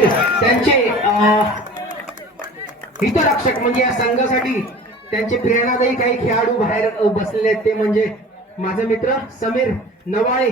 समीर त्यांचे हितरक्षक म्हणजे या संघासाठी त्यांचे प्रेरणादायी काही खेळाडू बाहेर बसलेले आहेत, ते म्हणजे माझे मित्र समीर नवाळे.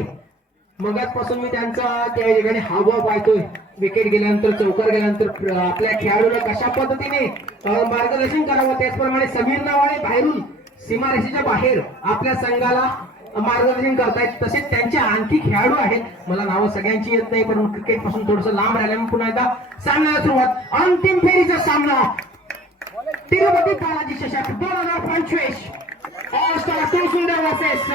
मगाचपासून मी त्यांचा त्या ठिकाणी हावभाव पाहतोय. विकेट गेल्यानंतर, चौकार गेल्यानंतर आपल्या खेळाडूला कशा पद्धतीने मार्गदर्शन करावं, त्याचप्रमाणे समीर नवाळे बाहेरून सीमारेषेच्या बाहेर आपल्या संघाला मार्गदर्शन करतायत. तसेच त्यांचे आणखी खेळाडू आहेत, मला नावं सगळ्यांची येत नाही, पण क्रिकेट पासून थोडस लांब राहिल्यामुळे पुन्हा एकदा सामन्याला सुरुवात. अंतिम फेरीचा सामना तिरुपती बालाजी चषक 2025 ऑल स्टार टू सुंदर वर्सेस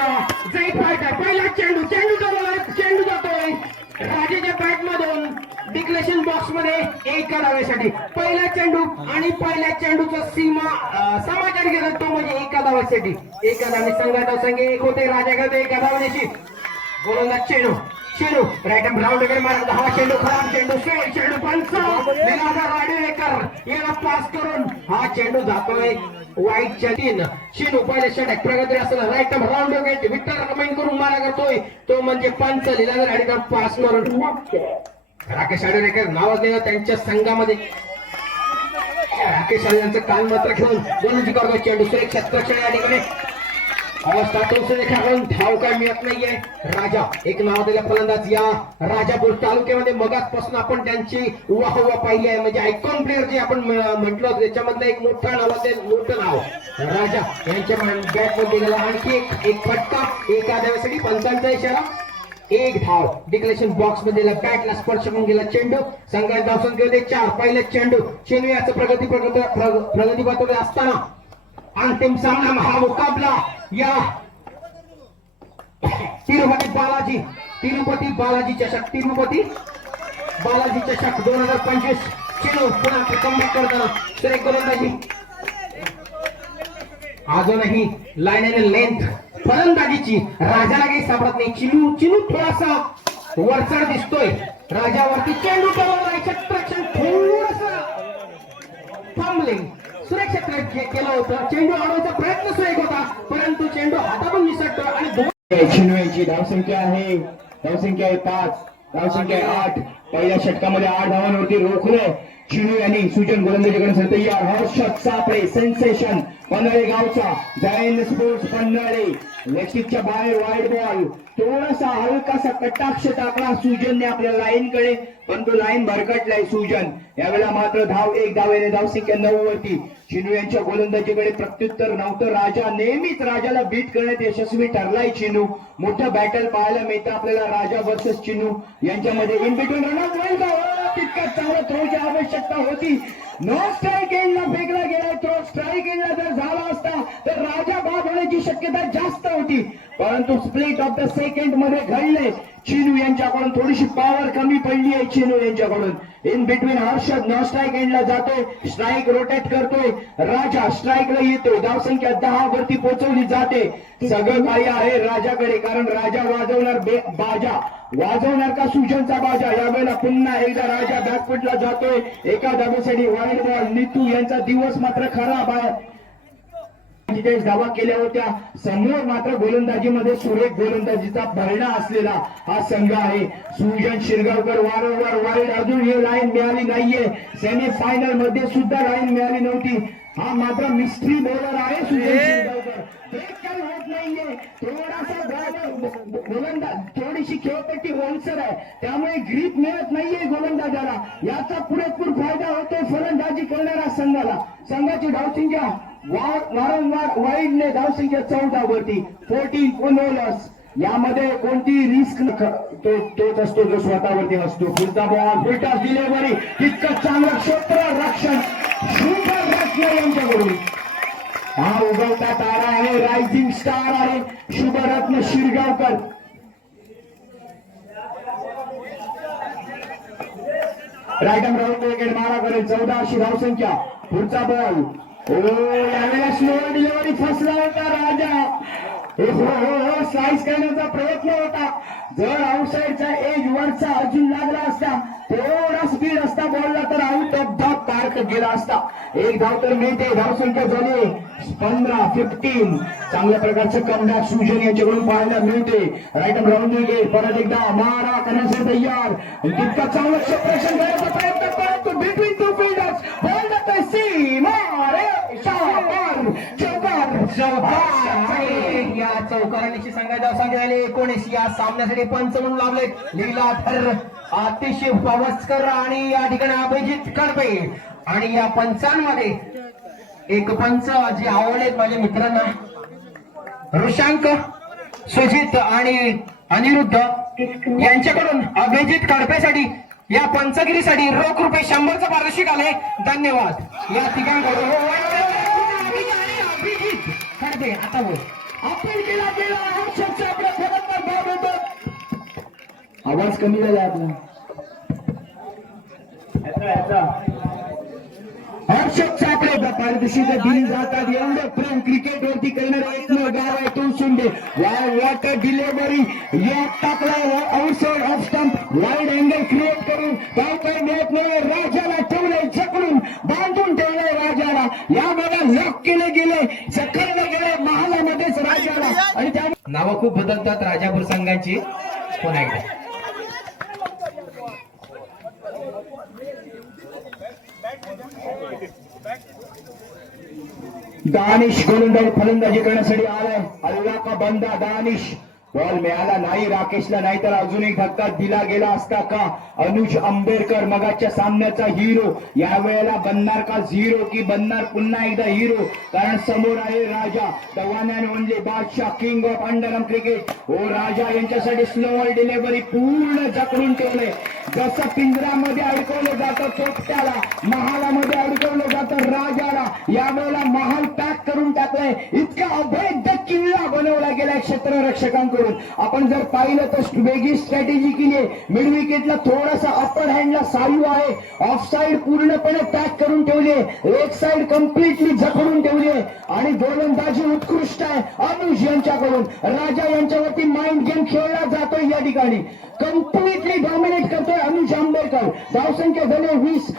जय फायटर. पहिला चेंडू चेंडू जातोय राजाच्या बॅट मधून डिक्लेरेशन बॉक्स मध्ये एका धावेसाठी. पहिला चेंडू आणि पहिल्या चेंडूचा समाचार गेला तो म्हणजे एका धावेसाठी. एका धावे संघाचा संघ एक होते, राजा करते एका धावण्याची. गोलंदाज चेंडू राईट हँड राऊंड वगैरे मारत हा चेंडू खराब चेंडू चेंडू पंच याला पास करून हा चेंडू जातोय वाईटच्या 3. चेंडू पहिल्या षटक प्रगती असताना राईट हँड राऊंड वगैरे विक्टर कमेंट करून मारा करतोय तो म्हणजे पंच लिलागर आणि पास मारून राकेश आडेकर नाव असलेलं त्यांच्या संघामध्ये. राकेश आडेकरांचं काल मात्र घेऊन गोलंदाजी करतोय चेंडू सुरक्षित क्षेत्र या ठिकाणी धाव काय मिळत नाहीये. राजा एक नावाजलेला फलंदाज या राजापूर तालुक्यामध्ये मगाचपासून आपण त्यांची वाहवा पाहिली आहे, म्हणजे आयकॉन प्लेअर जे आपण म्हटलं त्याच्यामधलं एक मोठं नाव राजा यांच्या बॅट मध्ये गेला. आणखी एक फटका एका धावेसाठी पंचांचा इशारा. एक धाव डिक्लेरेशन बॉक्स मध्ये बॅटला स्पर्श करून गेला चेंडू. संघाचे धावसंख्या होते 4. पहिल्या चेंडू याचं प्रगती पातळी असताना अंतिम सामना हा मुकाबला या तिरुपती बालाजी चषक 2025 चेंडू पुन्हा कमबॅक करताना सुरेख गोलंदाजी. अजूनही लाईन आणि लेंथ फलंदाजीची राजाला काही सापडत नाही. चिनू थोडासा वरचढ दिसतोय राजावरती. चेंडू थोडस थांबलिंग सुरक्षित केलं होतं. चेंडू अडवण्याचा प्रयत्न सुरेख होता, परंतु चेंडू हातातून निसटतो आणि चिनूची धावसंख्या आहे 5. धावसंख्या 8. पहिल्या षटकामध्ये 8 धावांवरती रोखलं चिनू यांनी. सुजन गोलंदाजीकडे तयार. हर्षद सापळे सेन्सेशन पन्हाळे गावचा जैन स्पोर्ट्स पन्हाळे. लेगस्टिकच्या बाहेर वाईड बॉल थोडासा हलकासा कटाक्ष टाकला सुजनने आपल्या लाईन कडे, पण तो लाईन भरकटलाय सुजन. यावेळेला मात्र धाव 1 धावेने धावसंख्या 9 वरती. चिनू यांच्या गोलंदाजीकडे प्रत्युत्तर नव्हतं. राजा नेहमीच राजाला बीट करण्यात यशस्वी ठरलाय चिनू. मोठं बॅटल पाहायला मिळतं आपल्याला राजा वर्सेस चिनू यांच्यामध्ये. इन बिटवीन रनआउट तितका चांगला थ्रोची आवश्यकता होती. नो स्ट्राईक एंडला फेकला गेला थ्रो. स्ट्राईक एंडला जर झाला असता तर राजा बाद होण्याची शक्यता जास्त होती, परंतु स्प्लिट ऑफ द सेकंड मध्ये घडले. चिनू यांच्याकडून थोडीशी पॉवर कमी पडली आहे चिनू यांच्याकडून. In between Harshad no strike एंडला जातोय. स्ट्राईक रोटेट करतोय. राजा स्ट्राईकला येतोय. धावसंख्या 10 वरती पोहोचवली जाते. सगळं काही आहे राजाकडे, कारण राजा वाजवणार बाजा. वाजवणार का सुजनचा बाजा. यावेळेला पुन्हा एकदा राजा बॅकफुटला जातोय. एका धावेसाठी वाईड बॉल. नीतू यांचा दिवस मात्र खराब आहे. 45 धावा केल्या होत्या. समोर मात्र गोलंदाजीमध्ये सुरेख गोलंदाजीचा भरणा असलेला हा संघ आहे. सुजन शिरगावकर वारंवार वाईड. अजून ही लाईन मिळाली नाहीये. सेमी फायनल मध्ये सुद्धा लाईन मिळाली नव्हती. हा मात्र मिस्ट्री बॉलर आहे सुजन शिरगावकर. ब्रेक काही होत नाहीये. थोडासा गोलंदाज थोडीशी खेळपट्टी वंसर आहे, त्यामुळे ग्रीप मिळत नाहीये गोलंदाजाला. याचा पुरेपूर फायदा होतो फलंदाजी करणाऱ्या संघाला. संघाची धावसंख्या वारंवार वाईडने धावसंख्या 14 वरती. 14 बोलर्स. यामध्ये कोणती रिस्क तोच असतो जो स्वतःवरती असतो. पुढचा बॉल फुलटॉस डिलिव्हरी. तितकं चांगलं क्षेत्र रक्षण सुपर रत्न यांच्याकडून. हा उगवता तारा आहे, रायझिंग स्टार आहे Shubhratna Shirgaonkar. Right hand round wicket मारा करेल. 14 अशी धावसंख्या. पुढचा बॉल यावेळेला स्लो डिलिव्हरी फसला होता राजा. स्लाइस करण्याचा प्रयत्न होता. जर आउटसाइडचा एज वरचा अर्जुन लागला असता, थोडा स्पीड असता बॉलला, तर आउट ऑफ द पार्क गेला असता. 1 धाव तर मिळते. धावसंख्या झाली 15. चांगल्या प्रकारचं कमबॅक सुजन यांच्याकडून पाहायला मिळते. Right hand round wicket. परत एकदा मारा करण्यासाठी तयार. तितका चांगलं क्षेत्ररक्षण करण्याचा प्रयत्न चौकारांशी संघाच्या संख्या 19 या सामन्यासाठी पंच म्हणून लावले लीलाधर अतिशय पवस्कर आणि या ठिकाणी अभिजित कडपे आणि या पंचांमध्ये एक पंच जे आवडलेत माझ्या मित्रांना ऋषांक सुजित आणि अनिरुद्ध यांच्याकडून अभिजित कडपेसाठी या पंचगिरीसाठी रोख रुपये 100चं पारितोषिक आले. धन्यवाद या ठिकाणी अभिजित कडपे. आता बोल आपण केला आवाज कमी झाला आपला. हर्षद सापळे पारितोषिक दिली जातात. एवढं प्रेम क्रिकेट वरती करणारे एकमेव गाव आहे तुळसुंडे. वॉट डिलिव्हरी यात टाकला outside off stump wide angle create करून काय मिळत नाही. राजाला ठेवलंय जकडून बांधून ठेवलंय राजाला. या वेळेला लॉक केले गेले जखडले गेले महालामध्येच राजाला. आणि त्या नावं खूप बदलतात राजापूर संघांची. पुन्हा एकदा दानिश गोलंदाज फलंदाजी करण्यासाठी आलाय. अल्ला का बंदा दानिश. बॉल मिळाला नाही राकेशला, नाही तर अजून एक धक्का दिला गेला असता का. अनुज आंबेडकर मगाच्या सामन्याचा हिरो या वेळेला बनणार का झिरो की बनणार पुन्हा एकदा हिरो. कारण समोर आहे राजा द वन अँड ओनली बादशाह किंग ऑफ अंडरआर्म क्रिकेट. हो राजा यांच्यासाठी स्लोअर डिलिव्हरी पूर्ण जकडून ठेवले. जसं पिंजरामध्ये अडकवलं जातं चोपट्याला महालामध्ये अडकवलं जातं राजाला. यावेळेला महाल पॅक करून टाकलाय. इतका अभेद्य किल्ला बनवला गेलाय क्षेत्ररक्षकांकडून. आपण जर पाहिलं तर वेगळी स्ट्रॅटेजी केली आहे. मिड विकेटला थोडासा अपर हँडला सायू आहे. ऑफ साइड पूर्णपणे पॅक करून ठेवली आहे. लेग साइड कम्प्लिटली जखडून ठेवली आहे. आणि गोलंदाजी उत्कृष्ट आहे अनुज यांच्याकडून. राजा यांच्यावरती माइंड गेम खेळला जातोय. या ठिकाणी कम्प्लिटली डॉमिनेट करतोय अनुज आंबेडकर. धावसंख्या झाली 20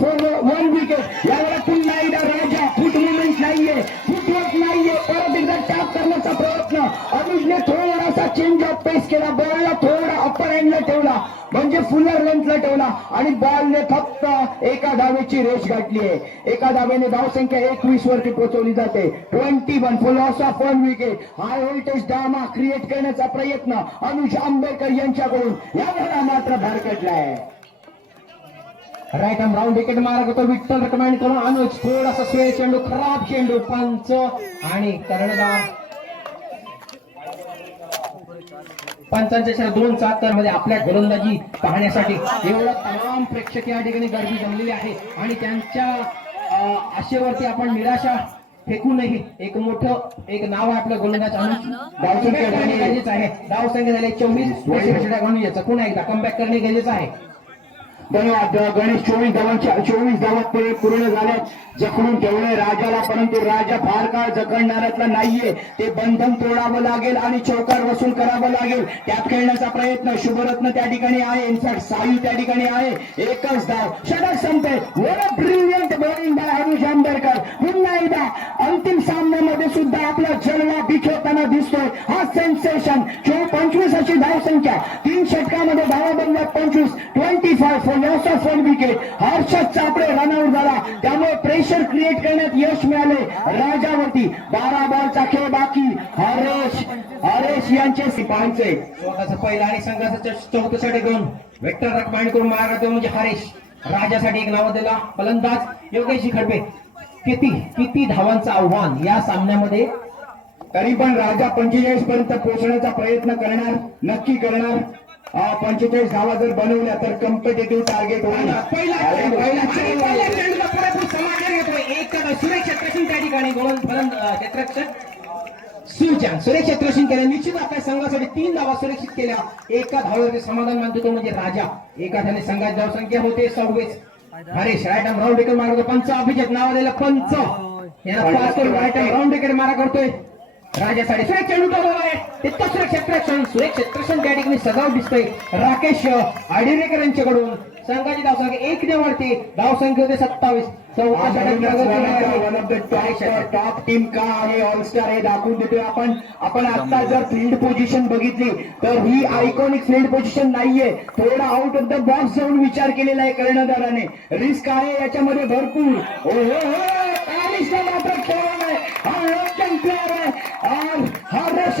फॉर 1 विकेट. यावेळेला पुन्हा एकदा राजा फुट मुवमेंट नाहीये, फुटवर्क नाहीये. परत एकदा टॅप करण्याचा प्रयत्न. अनुजने थोडासा चेंज ऑफ पेस केला. बॉलला थोडा अपर हँडला ठेवला म्हणजे फुलर लेंथला ठेवला आणि बॉलने फक्त एका धावेची रेष गाठली आहे. एका धावेने धावसंख्या 21 वरती पोहोचवली जाते. 21 for loss of 1 wicket. High voltage drama create करण्याचा प्रयत्न अनुज आंबेडकर यांच्याकडून. यावेळेला मात्र भरकटलाय. राईट आर्म राऊंड विकेट मारा करतो विठ्ठल रकमानी करून अनुज. थोडासा स्वे चेंडू खराब चेंडू पंच आणि कर्णधार पंचांच्या 2 7 मध्ये आपल्या गोलंदाजी पाहण्यासाठी एवढा तमाम प्रेक्षक या ठिकाणी गर्दी जमलेली आहे. आणि त्यांच्या आशेवरती आपण निराशा फेकू नये. एक मोठं एक नाव आहे आपलं गोलंदाज अनुज. धावसंख्या गरजेचं आहे. धावसंख्या झाली 24. अनुजाचं पुन्हा एकदा कमबॅक करणे गरजेचं आहे. धन्यवाद गणेश. 24 धावा पूर्ण झाल्यात. जखडून ठेवलंय राजाला परंतु राजा फार काळ जखडणाऱ्यातला नाहीये. ते बंधन तोडावं लागेल आणि चौकार वसूल करावं लागेल. त्यात खेळण्याचा प्रयत्न शुभरत्न त्या ठिकाणी आहे. इनफॅक्ट सायू त्या ठिकाणी आहे. एकच धाव षटक संपते. What brilliant bowling bye Anuj Ambedkar. पुन्हा एकदा अंतिम सामन्यामध्ये सुद्धा आपला जलवा बिछवताना दिसतोय. हा सेन्सेशन 25 अशी धावसंख्या 3 षटकामध्ये धावा बनल्या 25. 25 for loss of 1 wicket. Harshad सापळे रनआउट झाला. त्यामुळे प्रेशर क्रिएट करण्यात यश मिळाले राजावरती. 12 बॉलचा खेळ बाकी. हरेश यांचे सिपांचे स्वतःचं पहिला आणि संघाचं 4थं षटक घेऊन विठ्ठल रकमानी करून मारा करतो म्हणजे हरेश. राजासाठी एक नाव दिला फलंदाज योगेश खडपे. किती धावांचं आव्हान या सामन्यामध्ये. तरी पण राजा 45 पर्यंत पोहोचण्याचा प्रयत्न करणार, नक्की करणार. 45 धावा जर बनवल्या तर कम्पिटेटिव्ह टार्गेट होईल. सुरेश क्षेत्रक्षण त्या ठिकाणी गोल क्षेत्रक्षण सुरेश क्षेत्रक्षण केलं. निश्चित आपल्या संघासाठी 3 धावा सुरक्षित केल्या. एका धावेवरती समाधान मानतो तो म्हणजे राजा. एका धाने संघाची धावसंख्या होते 26. Haresh right arm round wicket मारा करतो. पंच अभिजित नाव आलेला पंच याला पास करून राईट आर्म राऊंड विकेट मारा करतोय राजासाठी. सुरेश चेंडू टोलवला आहे. तिथं सुरेश क्षेत्रक्षण त्या ठिकाणी सजावट दिसतोय. राकेश आडिरेकर यांच्याकडून संघाची धावसंख्या 1 ने वाढते. धावसंख्या होते 27. One of the top team का आहे ऑलस्टार हे दाखवून देतोय आपण आता जर फील्ड पोझिशन बघितली तर ही आयकॉनिक फील्ड पोझिशन नाहीये. थोडा आउट ऑफ द बॉक्स जाऊन विचार केलेला आहे कर्णधाराने. रिस्क आहे याच्यामध्ये भरपूर. मात्र खेळाडू आहे. हा लेजंड प्लेअर आहे. हर्ष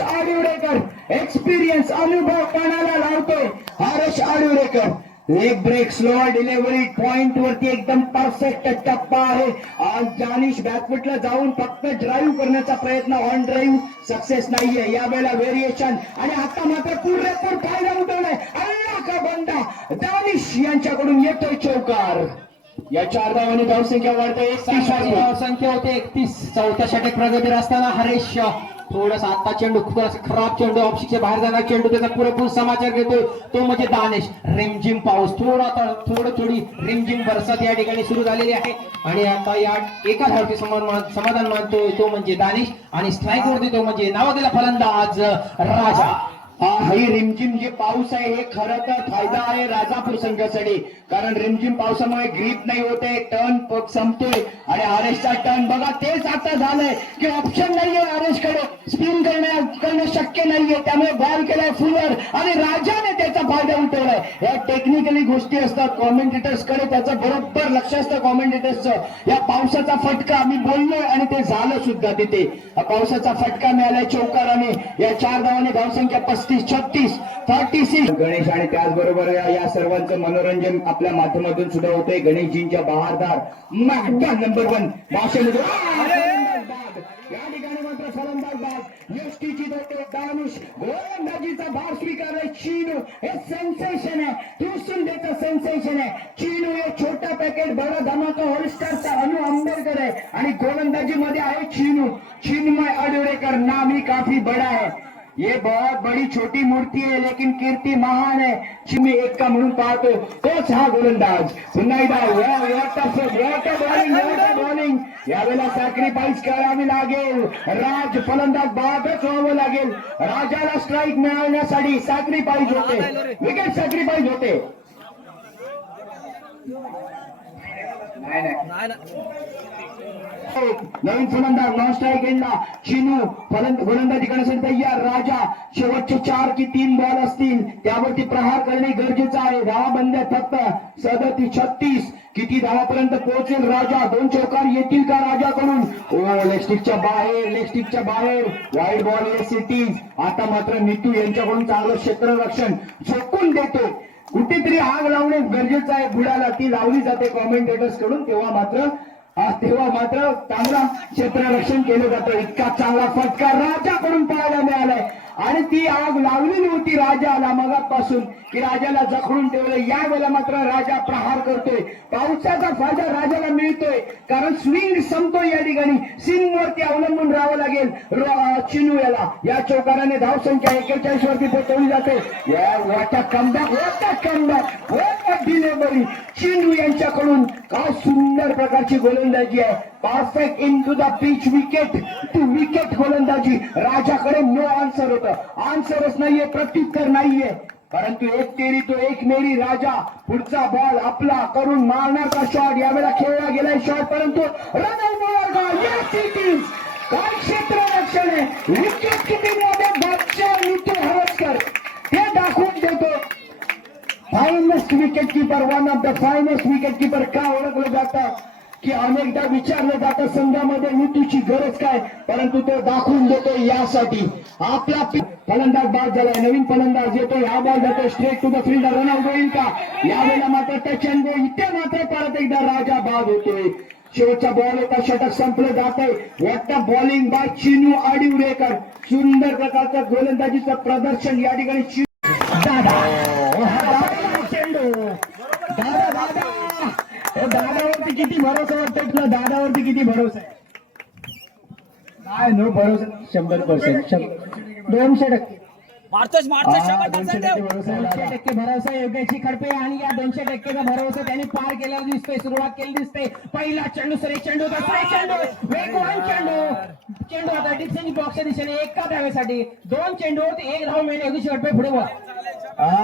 एक्सपिरियन्स अनुभव पणाला लावतोय Harsh Aadurekar. Leg break slower delivery point वरती एकदम परफेक्ट टप्पा आहे. आज जानिश बॅकफुटला जाऊन फक्त ड्राईव्ह करण्याचा प्रयत्न, ऑन ड्राईव्ह सक्सेस नाहीये. यावेळेला व्हेरिएशन आणि आता मात्र पुरेपूर फायदा उठवलाय. अल्ला का बंदा दानिश यांच्याकडून येतोय चौकार. या 4 धावांनी धावसंख्या वाढते 31. धावसंख्या होते 31. चौथ्या षटक प्रगतीवर असताना हरेश थोडासा आता चेंडू थोडासा खराब चेंडू, ऑप्शिकच्या बाहेर जाणार चेंडू, त्याचा पुरेपूर समाचार घेतोय तो म्हणजे दानेश. रिमझिम पाऊस थोडी रिमझिम बरसात या ठिकाणी सुरू झालेली आहे आणि आता या एका धावचे समाधान मानतोय तो म्हणजे दानेश आणि स्ट्राईक वरती तो म्हणजे नावाजलेला फलंदाज राजा. ही रिमझिम जे पाऊस आहे हे खरं तर फायदा आहे राजापूर संघासाठी, कारण रिमझिम पावसामुळे ग्रीप नाही होते, टर्न संपतोय आणि आरेशचा टर्न बघा तेच आता झालंय की ऑप्शन नाहीये आरेशकडे, स्पिन करणं शक्य नाहीये, त्यामुळे बॉल केलाय फुलर आणि राजाने त्याचा फायदा उठवलाय. या टेक्निकली गोष्टी असतात कॉमेंटेटर्स कडे, त्याचं बरोबर लक्ष असतं कॉमेंटेटर्सचं. या पावसाचा फटका आम्ही बोललोय आणि ते झालं सुद्धा तिथे. पावसाचा फटका मिळालाय चौकाराने. या 4 धावांनी धावसंख्या 35, 36, 36. गणेश आणि त्याचबरोबर या सर्वांचं मनोरंजन आपल्या माध्यमातून सुद्धा होते. गणेशजींच्या बहारदार नंबर 1 भाषेमध्ये या ठिकाणी मात्र फलंदाज बाद यष्टीची देतो दानिश. गोलंदाजीचा भार स्वीकारलाय चीनू. हे सेन्सेशन आहे, तुसून देतं सेन्सेशन आहे. चीनू हे छोटा पॅकेट बडा धमाका हॉलस्टारचा अनु आंबेडकर आहे आणि गोलंदाजी मध्ये आहे चीनू. चिन्मय आडुरेकर नाम ही काफी बडा है. ये बहुत बड़ी छोटी मूर्ति है लेकिन कीर्ति महान है. चिन्मी एक का म्हणून पाहतो तोच हा गोलंदाज. पुन्हा एकदा बॉलिंग. यावेळेला सॅक्रिफाईस करावी लागेल. राज फलंदाज बादच व्हावं लागेल. राजाला स्ट्राईक मिळवण्यासाठी सॅक्रिफाईस होते, विकेट सॅक्रिफाईस होते. नवीन फलंदाज नॉन स्ट्राईक एंडला चिनू गोलंदाजी करण्यासाठी तयार. राजा शेवटचे 4 की 3 बॉल असतील त्यावरती प्रहार करणे गरजेचं आहे. धावा बंद फक्त 37, 36. किती धावापर्यंत पोहोचेल राजा? 2 चौकार येतील का राजाकडून? लेगस्टिकच्या बाहेर वाईड बॉल या सिटीज. आता मात्र नीतू यांच्याकडून चांगलं क्षेत्ररक्षण झोकून देतो. कुठेतरी आग लावणे गरजेचं आहे बुडाला, ती लावली जाते कॉमेंटेटर्स कडून, तेव्हा मात्र चांगला क्षेत्ररक्षण केलं जातं. इतका चांगला फटका राजाकडून पाहायला मिळालाय आणि ती आग लावलेली होती राजाला मगापासून की राजाला जखडून ठेवलं. या वेळेला मात्र राजा प्रहार करतोय. पावसाचा फायदा राजाला मिळतोय कारण स्विंग संपतोय. या ठिकाणी सिंग वरती अवलंबून राहावं लागेल चिनू याला. या चौकाराने धावसंख्या 41 वरती पोहोचवली जाते. डिलिव्हरी चिनू यांच्याकडून काय सुंदर प्रकारची गोलंदाजी आहे. Perfect in to the pitch, wicket to wicket गोलंदाजी. राजाकडे नो आन्सर होतं, आन्सरच नाहीये, प्रत्युत्तर नाहीये. परंतु एक तेरी तो एक मेरी. राजा पुढचा बॉल आपला करून मारणार का शॉट? यावेळेला खेळला गेलाय शॉट, परंतु काय क्षेत्ररक्षण आहे. विकेट किपिंगमध्ये बादशाह नीतू हरसकर ते दाखवून देतो. Finest wicket keeper, one of the finest wicket keeper का ओळखलं जातं की अनेकदा विचारलं जातं संघामध्ये नीतूची गरज काय, परंतु तो दाखवून देतो. यासाठी आपला फलंदाज बाद झालाय. नवीन फलंदाज येतोय. हा बॉल जातो straight to the fielder. Run out होईल का? यावेळेला मात्र टच अँड गो. इथे मात्र परत एकदा राजा बाद होतोय. शेवटचा बॉल होता, षटक संपलं जातंय. What bowling by Chinu Adivarekar. सुंदर प्रकारचं गोलंदाजीचं प्रदर्शन या ठिकाणी दादावरती किती भरोसा वाटतोय तुला? दादावरती किती भरोसा आहे? काय नो भरोसा? 100%, 200%. 200% भरोसा योगेश खडपे आणि या 200%चा भरोसा त्यांनी पार केलेला दिसतोय. सुरुवात केली दिसते. पहिला चेंडू सरी चेंडू वेगवान चेंडू आता डिफेन्स बॉक्सच्या दिशेने एका धावेसाठी 2 चेंडू 1 धाव मिळणे. योगेश खडपे पुढे बोला.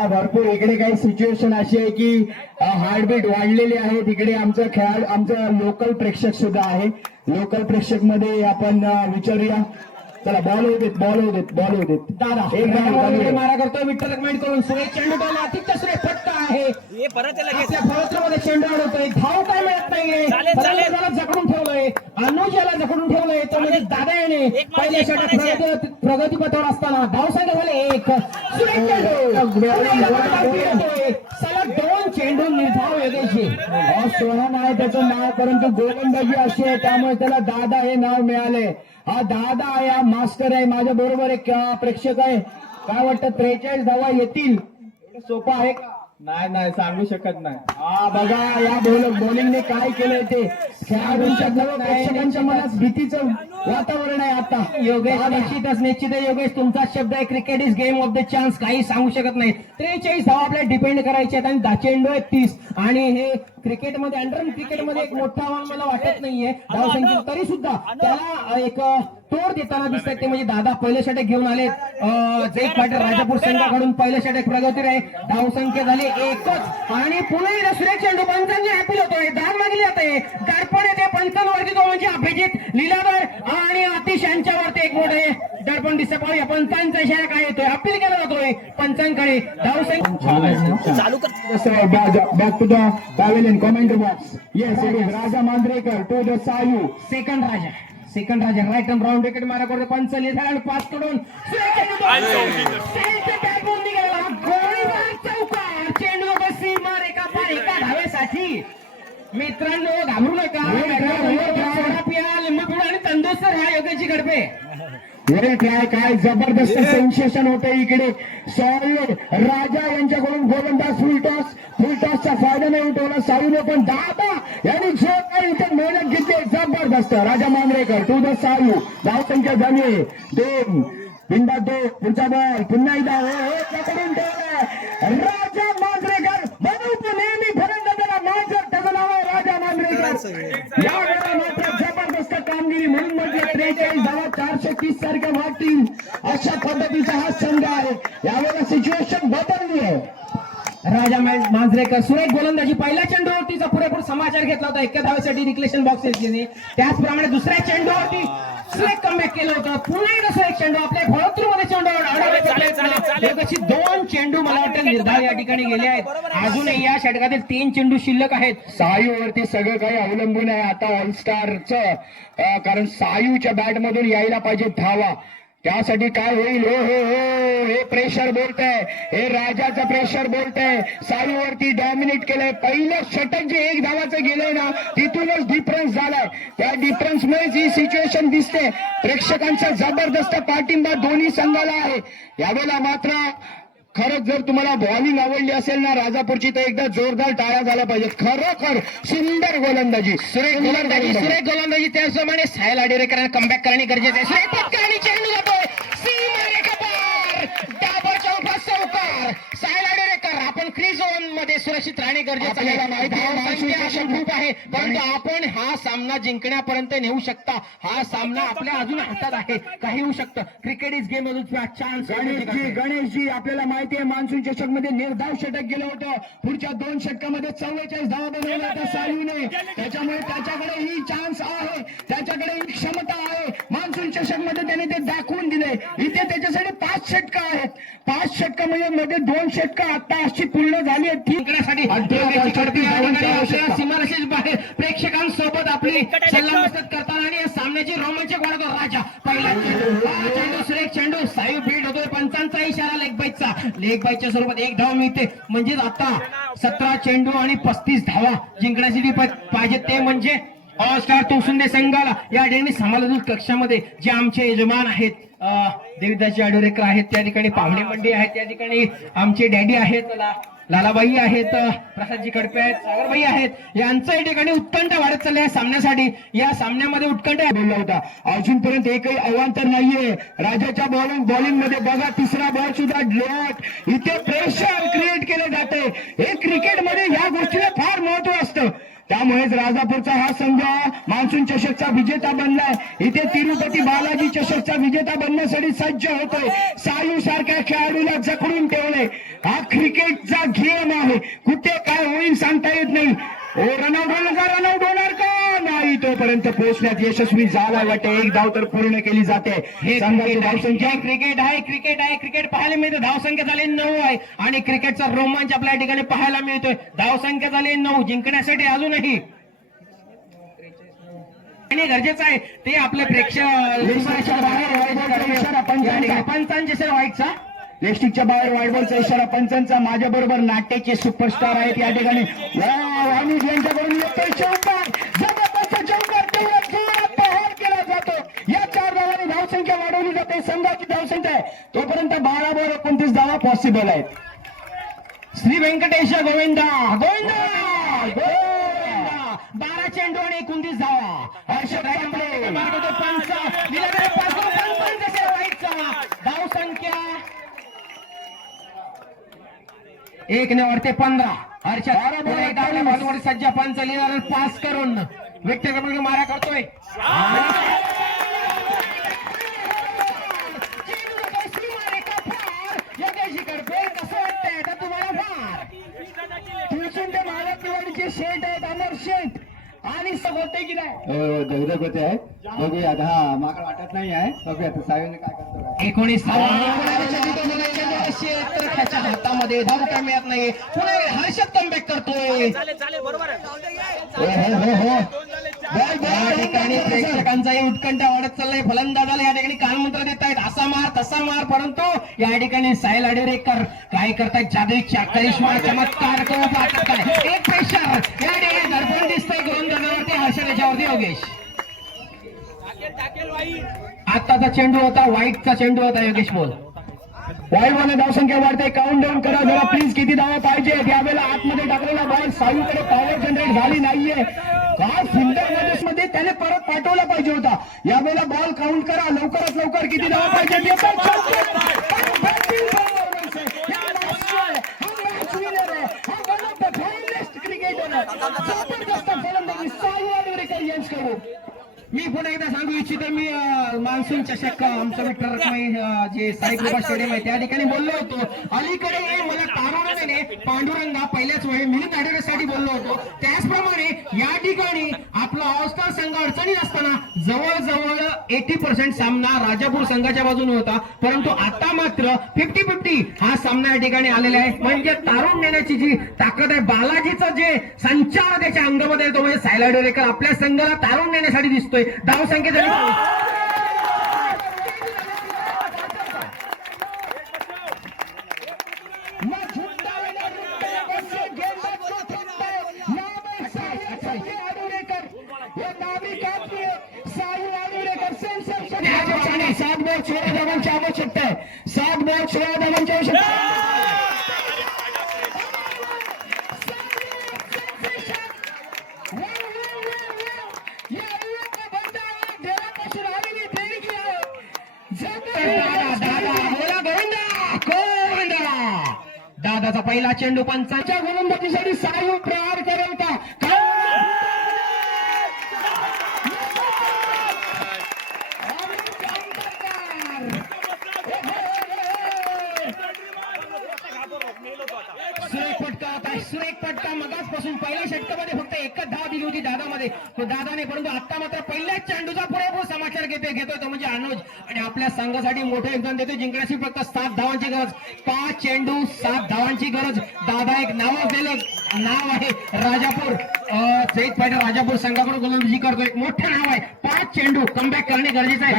भरपूर इकडे काही सिच्युएशन अशी आहे की हार्टबीट वाढलेली आहे. तिकडे आमचं लोकल प्रेक्षक सुद्धा आहे. लोकल प्रेक्षक मध्ये आपण विचारूया. चला बॉल होऊ देत दादा. एक मारा करतोय विठ्ठल कमेंट करून. सुरेश चेंडू बॉल अतिशय सुरेश फटका आहे. आपल्या फलकामध्ये चेंडू अडवतोय. धाव काय मिळत नाहीये. जखडून ठेवलंय. अनुज याला जखडून ठेवलंय. तर म्हणजे दादा याने पहिल्या षटक प्रगतीपथावर असताना धावसंख्या झाले 1. सलग 2 चेंडू निर्धाव योगेशजी. सोहन आहे त्याचं नाव, परंतु गोलंदाजी अशी आहे त्यामुळे त्याला दादा हे नाव मिळाले. हा दादा आहे, हा मास्टर आहे. माझ्या बरोबर एक प्रेक्षक आहे. काय वाटतं 43 धावा येतील? सोपं आहे का? नाही सांगू शकत नाही. हा बघा या बॉलिंगने काय केलंय ते. खेळाडूंच्या प्रेक्षकांच्या मनात भीतीचं वातावरण आहे आता. योगेश निश्चित आहे योगेश, तुमचा शब्द आहे cricket is game of the chance. काही सांगू शकत नाही. 43 धावा आपल्याला डिपेंड करायचे आहेत आणि चेंडू आहे 30. आणि हे क्रिकेटमध्ये अंडर क्रिकेटमध्ये एक मोठा आव्हान मला वाटत नाहीये धावसंख्या, तरी सुद्धा त्याला एक तोड देताना दिसतात ते म्हणजे दादा पहिले षटक घेऊन आले. जय पाटील राजापूर संघाकडून पहिले षटक प्रगती आहे. धावसंख्या झाली 1च आणि पुन्हा एकदा सुरेख चेंडू पंचांची अपील होतोय. दाद मागली जाते, दर्पण येते पंचांवरती तो म्हणजे अभिजित लीलाधर आणि अतिश यांच्यावरती एक मोठे दर्पण दिसतं. पाहूया पंचांचा इशारा काय येतोय, अपील केला जातोय पंचांकडे. धावसंख्या चालू कर. Back to the pavilion comment box. Yes it is Raja Manjrekar to the सायू. Second Raja right and round wicket मारा करतो. पंचली झाड पास कडून चेंडू सीमा रेखा पार एका धावेसाठी. मित्रांनो घाबरू नका, लिंबू आणि तंदुरुस्त राहा योगेशजी गडपे. वेल ट्राय. काय जबरदस्त सेन्सेशन होतं इकडे. सॉलिड राजा यांच्याकडून गोलंदाज फुलटॉसचा फायदा नाही उठवला सायूने, पण दादा यांनी जो काही इथे मेहनत घेतली जबरदस्त. राजा मांजरेकर टू द सायू. धावसंख्या झाली 2. बिंदा 2. पुढचा बॉल पुन्हा एकदा त्याकडून राजा मांजरेकर म्हणून नेहमी फलंदाजाला मांजर, त्याचं नाव आहे राजा मांजरेकर. या वेळेला मात्र जबरदस्त कामगिरी म्हणून म्हणजे 43 धावा 430 सारख्या वाटतील अशा पद्धतीचा हा संघ आहे. यावेळेला सिच्युएशन बदलली आहे. राजा मांजरेकर सुरेख गोलंदाजी. पहिल्या चेंडूवरतीचा पुरेपूर समाचार घेतला होता 1 धावेसाठी रिक्लेशन बॉक्स घेतली. त्याचप्रमाणे दुसऱ्या चेंडूवरती सुरेख कमबॅक केलं होतं. पुन्हा एकदा सुरेख चेंडू आपल्या भोळतूरमध्ये चेंडू 2 चेंडू मला वाटतं निर्धार या ठिकाणी गेले आहेत. अजूनही या षटकातील 3 चेंडू शिल्लक आहेत. सायूवरती सगळं काही अवलंबून आहे आता ऑलस्टारचं, कारण सायूच्या बॅट मधून यायला पाहिजे धावा. त्यासाठी काय होईल? हो हो हो, हे प्रेशर बोलतंय, हे राजाचं प्रेशर बोलतंय. सायूवरती डॉमिनेट केलंय. पहिलं षटक जे 1 धावाचं गेलंय ना, तिथूनच डिफरन्स झालाय. त्या डिफरन्समुळेच ही सिच्युएशन दिसते. प्रेक्षकांचा जबरदस्त पाठिंबा दोन्ही संघाला आहे. यावेळेला मात्र खरंच जर तुम्हाला बॉलिंग आवडली असेल ना राजापूरची, तर एकदा जोरदार टाळ्या झाल्या पाहिजेत. खरोखर सुंदर गोलंदाजी, सुरेख गोलंदाजी. त्याचप्रमाणे सायल आडेरेकरांना कमबॅक करणे गरजेचे आहे. चेंडू जातोय सीमा रेखा पार, डाबर चौका चौकार. सायल आडेरेकर आपण क्रीज झोन मध्ये सुरक्षित राहणे गरजेचं आहे. खूप आहे, परंतु आपण हा सामना जिंकण्यापर्यंत नेऊ शकता. हा सामना आपल्या अजून हातात आहे, काही होऊ शकतं. Cricket is game chance. Ganeshji आपल्याला माहिती आहे मान्सून चषक मध्ये निर्धाव षटक गेलं होतं. पुढच्या 2 षटकामध्ये 44 धावा बनवल्या होत्या सायूने. त्याच्यामुळे त्याच्याकडे ही चान्स आहे, त्याच्याकडे ही क्षमता आहे. मान्सून चषक मध्ये त्याने ते दाखवून दिले. इथे त्याच्यासाठी 5 षटकं आहेत. 5 षटकामध्ये मध्ये 2 षटकं आता अशी पूर्ण झाली आहेत. सीमारेषेच्या बाहेर प्रेक्षकांसोबत आपली सल्लामसलत करताना आणि या सामन्याची रोमांचक वाढतो. राजा पहिला चेंडू सुरेख चेंडू. सायू बीट होतोय. पंचांचा इशारा लेग बाईच्या स्वरूपात 1 धाव मिळते. म्हणजेच आता 17 चेंडू आणि 35 धावा जिंकण्यासाठी पाहिजे. ते म्हणजे ऑल स्टार तोसुंदे संघाला या ठिकाणी समालोचक कक्षामध्ये जे आमचे यजमान आहेत, देविदासजी आडोरेकर आहेत, त्या ठिकाणी पाहुणे मंडळी आहेत, त्या ठिकाणी आमचे डॅडी आहेत, लालाबाई आहेत, प्रसादजी खडपे आहेत, सागरबाई आहेत. यांचं या ठिकाणी उत्कंठ वाढत चाललंय या सामन्यासाठी. या सामन्यामध्ये उत्कंठ बोलला होता. अजूनपर्यंत एकही अवांतर नाहीये राजाच्या बॉलिंग मध्ये. बघा 3रा बॉल सुद्धा डॉट. इथे प्रेशर क्रिएट केले जाते. हे क्रिकेटमध्ये या गोष्टीला फार महत्व असतं. त्यामुळेच राजापूरचा हा संघ मान्सून चषकचा विजेता बनलाय. इथे तिरुपती बालाजी चषकचा विजेता बनण्यासाठी सज्ज होतोय. सायू सारख्या खेळाडूला जखडून ठेवले. हा क्रिकेटचा गेम आहे. कुठे काय होईल सांगता येत नाही. रनआउट होणार का नाही, तोपर्यंत पोहोचण्यात यशस्वी झाला वाटते. 1 धाव तर पूर्ण केली जाते. हे धावसंख्या क्रिकेट पाहायला मिळते. धावसंख्या झाली 9 आहे आणि क्रिकेटचा रोमांच आपल्या ठिकाणी पाहायला मिळतोय. धावसंख्या झाली 9. जिंकण्यासाठी अजूनही आणि गरजेचं आहे ते आपले प्रेक्षक पंचांचे सर व्हाईटचा लेस्टिकच्या बाहेर वाईटबॉलचा इशारा पंचांचा. माझ्या बरोबर नाट्याचे सुपरस्टार आहेत या ठिकाणी वाणिज यांच्याकडून येतोय चौकार. जबरदस्त चौकार तेवढा जोरात प्रहार केला जातो. या 4 धावांनी धावसंख्या वाढवली जाते. संघाची धावसंख्या आहे तोपर्यंत 12/29 धावा पॉसिबल आहेत. श्री व्यंकटेश गोविंदा गोविंदा गोविंदा 12 चेंडू आणि 29 धावा. हर्षद रायंबळे मागवतो पंच धावसंख्या 1 ने वरते 15. हर्षद बाजूमध्ये सज्जा पंच लिहिणार पास करून व्यक्तिगत मारा करतोय. शेट आहेत अमर शेट आणि होते की नाही दगदग होते आहे. बघूया हा मागं वाटत नाही आहे. बघूया साहेबांनी काय करतो. 19 तर त्याच्या हातामध्ये धावता मिळत नाही. पुन्हा हर्षद कमबॅक करतोय. या ठिकाणी प्रेक्षकांचाही उत्कंठा वाढत चाललाय. फलंदाजाला या ठिकाणी कानमंत्र देत आहेत असा मार तसा मार. परंतु या ठिकाणी साहिल आडेरेकर काय करतायत जादूच्या करिश्मा चमत्कार करून पाहतात काय. एक प्रेशर या ठिकाणी दर्पण दिसतंय गोलंदाजावरती हर्षद याच्यावरती योगेश. आताचा चेंडू होता व्हाईटचा चेंडू होता योगेश बोल. वाईटमध्ये धावसंख्या वाढते. काउंट डाऊन करा जरा प्लीज. किती धावा पाहिजे यावेळेला आतमध्ये टाकलेला बॉल सायूकडे पॉवर जनरेट झाली नाहीये. काय फिल्डर मध्ये त्याने परत पाठवला पाहिजे होता. यावेळेला बॉल काउंट करा लवकरात लवकर. किती धावा पाहिजे जबरदस्त फलंदाजी सायू आडवरेकर यांच्याकडून. मी पुन्हा एकदा सांगू इच्छितो मी मान्सून चषक आमचं विठ्ठल रखमाई जे साईकृपा स्टेडियम आहे त्या ठिकाणी बोललो होतो. अलीकडे मला तारुण्याने पांडुरंगा पहिल्याच वेळी मिलिंद आढळसाठी बोललो होतो. त्याचप्रमाणे या ठिकाणी आपला ऑलस्टार संघ अडचणीत असताना जवळजवळ 80% सामना राजापूर संघाच्या बाजूने होता. परंतु आता मात्र 50-50 हा सामना या ठिकाणी आलेला आहे. म्हणजे तारून नेण्याची जी ताकद आहे बालाजीचं जे संचार त्याच्या अंगामध्ये येतो म्हणजे साहिल आडेरेकर आपल्या संघाला तारून नेण्यासाठी दिसतोय. धाव संख्येत सात बॉल 16 धावांची आवश्यकता आहे. 7 बॉल 16 धावांची आवश्यकता दादाचा पहिला चेंडू पंचांच्या गोलंदाजीसाठी सायू प्रहार करेल का. सुरेख फटका मगाचपासून पहिल्या षटकामध्ये फक्त एकच धाव दिली होती दादामध्ये तो दादाने. परंतु आता मात्र पहिल्याच चेंडूचा पुरेपूर समाचार घेतोय तो म्हणजे अनुज आणि आपल्या संघासाठी मोठं योगदान देतोय. जिंकण्याची फक्त 7 धावांची गरज. 5 चेंडू 7 धावांची गरज. दादा एक नाव आहे राजापूर जैत फायटर राजापूर संघाकडून गोलंदाजी करतोय. मोठं नाव आहे. 5 चेंडू कमबॅक करणे गरजेचं आहे.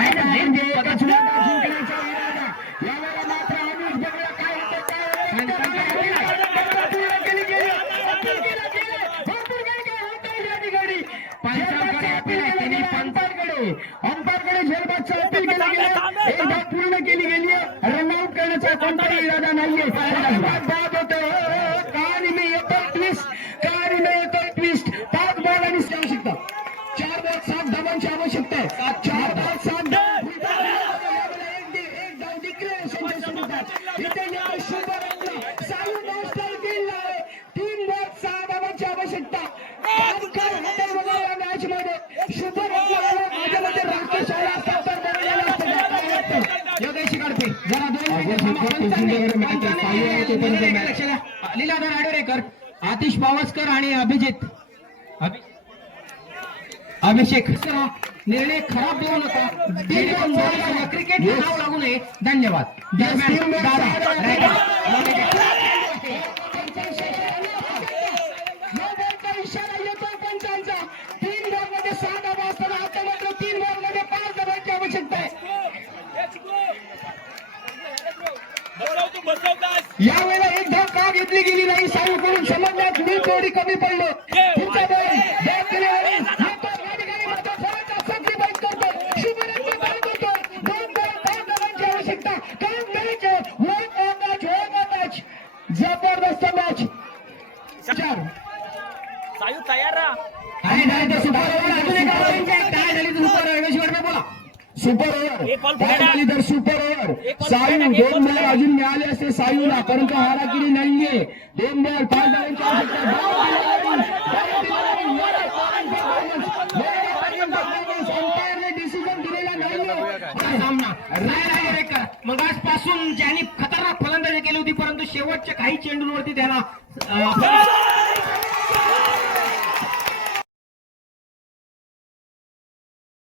अंपायरकडे झेलबादची अपील केली गेली. एक धाव पूर्ण केली गेली. रनआउट करण्याचा कोणताही इरादा नाहीये. बाद होतो कहाणी में येतोय ट्विस्ट. 5 बॉल आणि आवश्यकता 4 बॉल 7 धावांची आवश्यकता आहे. 4 बॉल 7 धाव. एक धाव डिक्लेरेशनच्या स्वरूपात इथे शुभ सायू मास्टर केला आहे. 3 बॉल 6 धावांची आवश्यकता. मॅच मध्ये शुभ माझ्यामध्ये राकेश योगेश काढते जरा 2 लीलाधर आडेरेकर आतिश पावसकर आणि अभिषेक निर्णय खराब देऊ नका. क्रिकेट नाव लागू नये. धन्यवाद. इशारा येतो पंचांचा. 3 बॉलमध्ये 6 धावा असताना आता यावेळेला एक धाव का घेतली गेली नाही साईकडून समजण्यात मी थोडी कमी पडलो पुढचा बॉल बॅट केल्यावर येतो या ठिकाणी मात्र फलंदाज sacrifice करतो शुभरेखा काय करतो दोन बॉल 5 धावांची आवश्यकता काम करायचे वन मॅच जबरदस्त मॅच चार सायू तयार राहा. आणि नाही तर सुपर ओव्हर अजून एक काय झाली तर सुपर ओव्हर बोला सुपर ओव्हर काय झाली तर सुपर ओव्हर सायू 2 बॉल अजून मिळाले असते सायूला परंतु हाराकिरी नाहीये 2 बॉल 5 धावांची आवश्यकता डिसिजन दिलेला नाहीये सामना मग आजपासून ज्यांनी खतरनाक फलंदाजी केली होती परंतु शेवटच्या काही चेंडूंवरती त्याला